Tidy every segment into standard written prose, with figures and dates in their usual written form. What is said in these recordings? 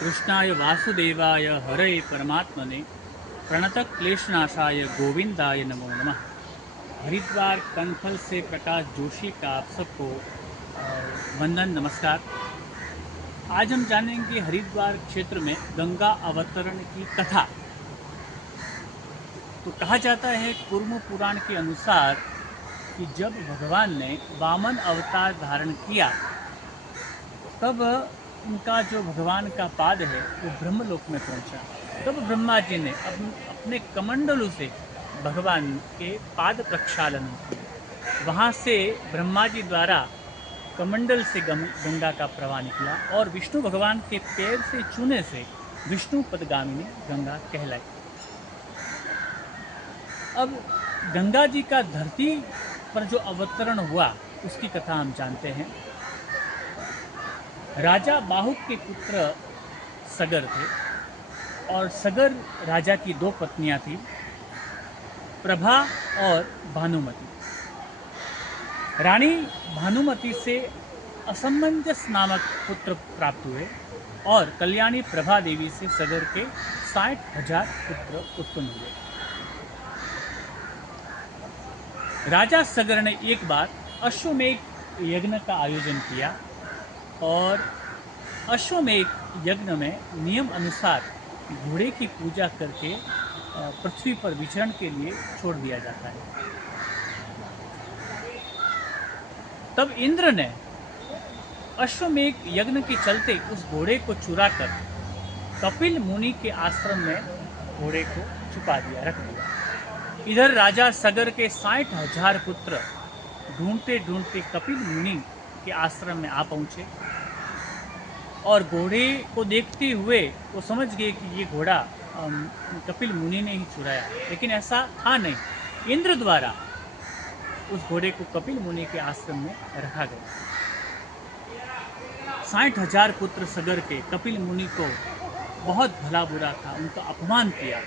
कृष्णाय वासुदेवाय हरये परमात्मने प्रणतक क्लेशनाशाय गोविंदाय नमो नमः। हरिद्वार कनखल से प्रकाश जोशी का आप सबको वंदन नमस्कार। आज हम जानेंगे हरिद्वार क्षेत्र में गंगा अवतरण की कथा। तो कहा जाता है कूर्म पुराण के अनुसार कि जब भगवान ने वामन अवतार धारण किया तब उनका जो भगवान का पाद है वो ब्रह्मलोक में पहुंचा। तब ब्रह्मा जी ने अपने कमंडलों से भगवान के पाद प्रक्षालन किए। वहाँ से ब्रह्मा जी द्वारा कमंडल से गंगा का प्रवाह निकला और विष्णु भगवान के पैर से छूने से विष्णु पदगामिनी गंगा कहलाई। अब गंगा जी का धरती पर जो अवतरण हुआ उसकी कथा हम जानते हैं। राजा बाहुक के पुत्र सगर थे और सगर राजा की दो पत्नियां थी, प्रभा और भानुमति। रानी भानुमति से असमंजस नामक पुत्र प्राप्त हुए और कल्याणी प्रभा देवी से सगर के 60,000 पुत्र उत्पन्न हुए। राजा सगर ने एक बार अश्वमेध यज्ञ का आयोजन किया और अश्वमेध यज्ञ में नियम अनुसार घोड़े की पूजा करके पृथ्वी पर विचरण के लिए छोड़ दिया जाता है। तब इंद्र ने अश्वमेध यज्ञ के चलते उस घोड़े को चुराकर कपिल मुनि के आश्रम में घोड़े को छुपा दिया, रख दिया। इधर राजा सगर के 60,000 पुत्र ढूंढते ढूंढते कपिल मुनि के आश्रम में आ पहुंचे और घोड़े को देखते हुए वो समझ गए कि ये घोड़ा कपिल मुनि ने ही चुराया, लेकिन ऐसा था नहीं। इंद्र द्वारा उस घोड़े को कपिल मुनि के आश्रम में रखा गया। 60,000 पुत्र सगर के कपिल मुनि को बहुत भला बुरा था, उनका अपमान किया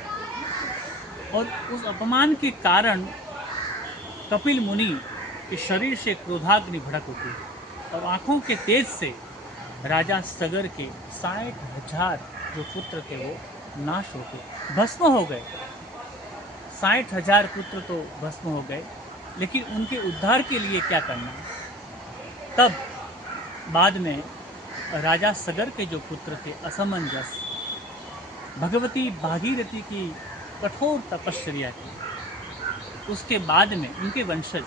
और उस अपमान के कारण कपिल मुनि के शरीर से क्रोधाग्नि भड़क उठी और आंखों के तेज से राजा सगर के 60,000 जो पुत्र थे वो नाश हो गए, भस्म हो गए। 60,000 पुत्र तो भस्म हो गए, लेकिन उनके उद्धार के लिए क्या करना। तब बाद में राजा सगर के जो पुत्र थे असमंजस, भगवती भागीरथी की कठोर तपश्चर्या की। उसके बाद में उनके वंशज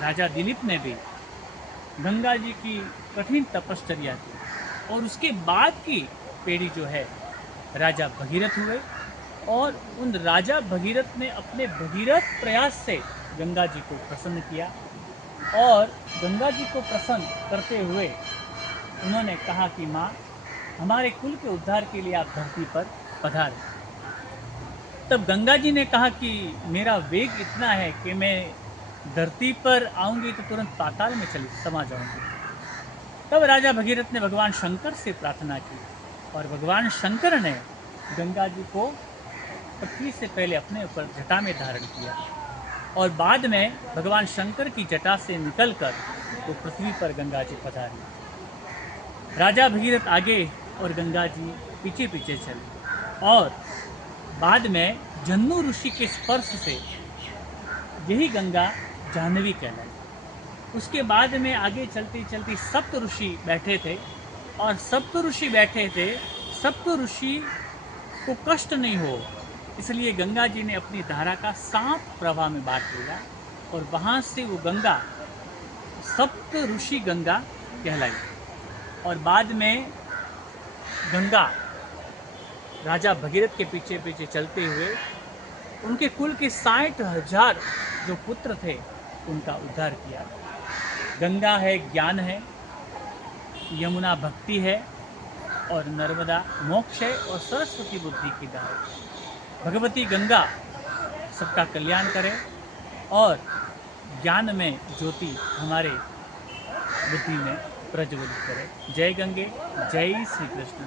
राजा दिलीप ने भी गंगा जी की कठिन तपश्चर्या की और उसके बाद की पीढ़ी जो है राजा भगीरथ हुए और उन राजा भगीरथ ने अपने भगीरथ प्रयास से गंगा जी को प्रसन्न किया और गंगा जी को प्रसन्न करते हुए उन्होंने कहा कि माँ, हमारे कुल के उद्धार के लिए आप धरती पर पधारें। तब गंगा जी ने कहा कि मेरा वेग इतना है कि मैं धरती पर आऊंगी तो तुरंत पाताल में समा जाऊंगी। तब राजा भगीरथ ने भगवान शंकर से प्रार्थना की और भगवान शंकर ने गंगा जी को पृथ्वी से पहले अपने ऊपर जटा में धारण किया और बाद में भगवान शंकर की जटा से निकलकर तो पृथ्वी पर गंगा जी पधारी। राजा भगीरथ आगे और गंगा जी पीछे पीछे चले और बाद में जन्नू ऋषि के स्पर्श से यही गंगा जाह्नवी कहलाई। उसके बाद में आगे चलती चलती सप्त ऋषि बैठे थे और सप्त ऋषि बैठे थे, सप्त ऋषि को कष्ट नहीं हो इसलिए गंगा जी ने अपनी धारा का 7 प्रवाह में बांट लिया और वहाँ से वो गंगा सप्त ऋषि गंगा कहलाई। और बाद में गंगा राजा भगीरथ के पीछे पीछे चलते हुए उनके कुल के 60,000 जो पुत्र थे उनका उद्धार किया। गंगा है ज्ञान है, यमुना भक्ति है और नर्मदा मोक्ष है और सरस्वती बुद्धि की धार है। भगवती गंगा सबका कल्याण करे और ज्ञान में ज्योति हमारे बुद्धि में प्रज्वलित करे। जय गंगे, जय श्री कृष्ण।